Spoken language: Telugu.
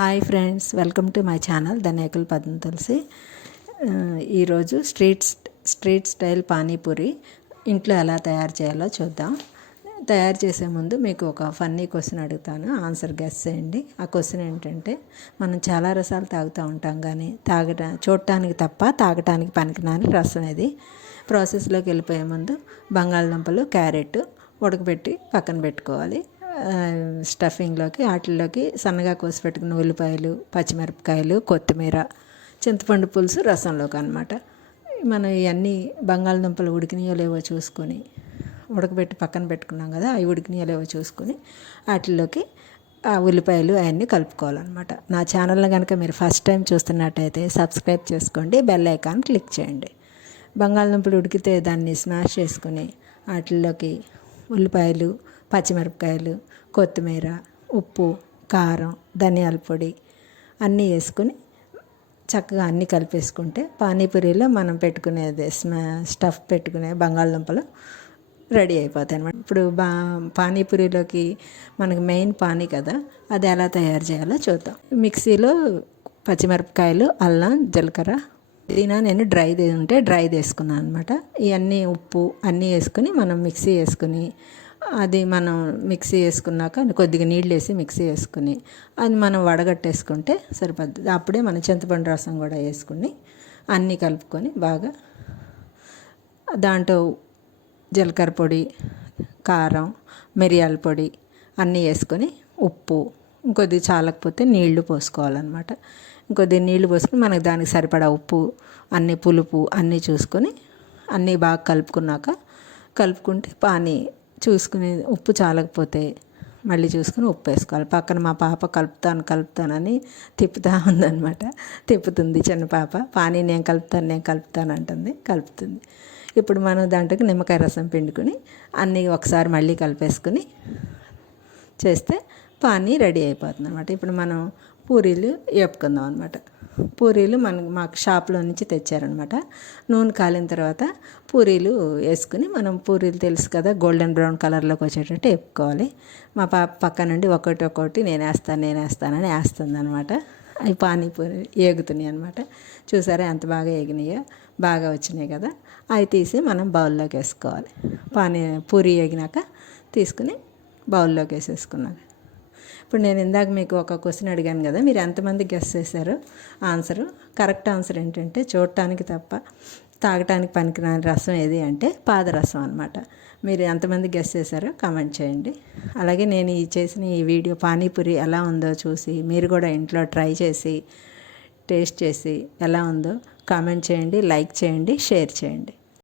Hi friends, welcome to my channel Dhaniyakula Padma Tulasi. ఈరోజు స్ట్రీట్ స్టైల్ పానీపూరి ఇంట్లో ఎలా తయారు చేయాలో చూద్దాం. తయారు చేసే ముందు మీకు ఒక ఫన్నీ క్వశ్చన్ అడుగుతాను, ఆన్సర్ గెస్ చేయండి. ఆ క్వశ్చన్ ఏంటంటే, మనం చాలా రసాలు తాగుతూ ఉంటాం, కానీ చూడటానికి తప్ప తాగటానికి పనికిరాని రసం ఇది. ప్రాసెస్లోకి వెళ్ళిపోయే ముందు బంగాళదుంపలు, క్యారెట్ ఉడకబెట్టి పక్కన పెట్టుకోవాలి. స్టఫింగ్లోకి వాటిల్లోకి సన్నగా కోసి పెట్టుకున్న ఉల్లిపాయలు, పచ్చిమిరపకాయలు, కొత్తిమీర, చింతపండు పులుసు రసంలోకి అనమాట. మనం ఇవన్నీ బంగాళదుంపలు ఉడికినాయో లేవో చూసుకొని ఉడకబెట్టి పక్కన పెట్టుకున్నాం కదా, అవి ఉడికినాయో లేవో చూసుకొని వాటిల్లోకి ఆ ఉల్లిపాయలు అవన్నీ కలుపుకోవాలన్నమాట. నా ఛానల్ని కనుక మీరు ఫస్ట్ టైం చూస్తున్నట్టయితే సబ్స్క్రైబ్ చేసుకోండి, బెల్ ఐకాన్ క్లిక్ చేయండి. బంగాళదుంపలు ఉడికితే దాన్ని స్మాష్ చేసుకుని వాటిల్లోకి ఉల్లిపాయలు, పచ్చిమిరపకాయలు, కొత్తిమీర, ఉప్పు, కారం, ధనియాల పొడి అన్నీ వేసుకుని చక్కగా అన్నీ కలిపేసుకుంటే పానీపూరిలో మనం పెట్టుకునేది స్టఫ్ పెట్టుకునే బంగాళదుంపలు రెడీ అయిపోతాయి అన్నమాట. ఇప్పుడు పానీపూరిలోకి మనకి మెయిన్ పానీ కదా, అది ఎలా తయారు చేయాలో చూద్దాం. మిక్సీలో పచ్చిమిరపకాయలు, అల్లం, జీలకర్ర, పుదీనా నేను డ్రైది వేసుకున్నాను అనమాట. ఇవన్నీ ఉప్పు అన్నీ వేసుకుని మనం మిక్సీ వేసుకుని, అది మనం మిక్సీ వేసుకున్నాక కొద్దిగా నీళ్ళు వేసి మిక్సీ వేసుకుని అది మనం వడగట్టేసుకుంటే సరిపోద్ది. అప్పుడే మనం చింతపండు రసం కూడా వేసుకుని అన్నీ కలుపుకొని బాగా దాంట్లో జీలకర్ర పొడి, కారం, మిరియాల పొడి అన్నీ వేసుకొని ఉప్పు, ఇంకొద్ది చాలకపోతే నీళ్లు పోసుకోవాలన్నమాట. ఇంకొద్ది నీళ్లు పోసుకుని మనకు దానికి సరిపడా ఉప్పు, అన్నీ పులుపు అన్నీ చూసుకొని అన్నీ బాగా కలుపుకుంటే పానీ చూసుకుని ఉప్పు చాలకపోతే మళ్ళీ చూసుకుని ఉప్పు వేసుకోవాలి. పక్కన మా పాప కలుపుతానని తిప్పుతూ ఉందన్నమాట. తిప్పుతుంది చిన్న పాప. పానీ నేను కలుపుతాను అంటుంది, కలుపుతుంది. ఇప్పుడు మనం దాంట్లోకి నిమ్మకాయ రసం పిండుకొని అన్నీ ఒకసారి మళ్ళీ కలిపేసుకుని చేస్తే పానీ రెడీ అయిపోతుంది అనమాట. ఇప్పుడు మనం పూరీలు వేపుకుందాం అనమాట. పూరీలు మాకు షాప్లో నుంచి తెచ్చారనమాట. నూనె కాలిన తర్వాత పూరీలు వేసుకుని మనం పూరీలు తెలుసు కదా, గోల్డెన్ బ్రౌన్ కలర్లోకి వచ్చేటట్టు వేపుకోవాలి. మా పాప పక్క నుండి ఒక్కొక్కటి నేను వేస్తానని వేస్తుంది అనమాట. అవి పానీపూరి ఏగుతున్నాయి అనమాట. చూసారా ఎంత బాగా ఏగినాయో, బాగా వచ్చినాయి కదా. అవి తీసి మనం బౌల్లోకి వేసుకోవాలి. పూరి ఏగినాక తీసుకుని బౌల్లోకి వేసేసుకున్నాను. ఇప్పుడు నేను ఇందాక మీకు ఒక క్వశ్చన్ అడిగాను కదా, మీరు ఎంతమంది గెస్ చేశారు ఆన్సరు? కరెక్ట్ ఆన్సర్ ఏంటంటే, చూడటానికి తప్ప తాగటానికి పనికిరాని రసం ఏది అంటే పాదరసం అనమాట. మీరు ఎంతమంది గెస్ చేశారో కామెంట్ చేయండి. అలాగే నేను చేసిన ఈ వీడియో పానీపూరి ఎలా ఉందో చూసి మీరు కూడా ఇంట్లో ట్రై చేసి టేస్ట్ చేసి ఎలా ఉందో కామెంట్ చేయండి, లైక్ చేయండి, షేర్ చేయండి.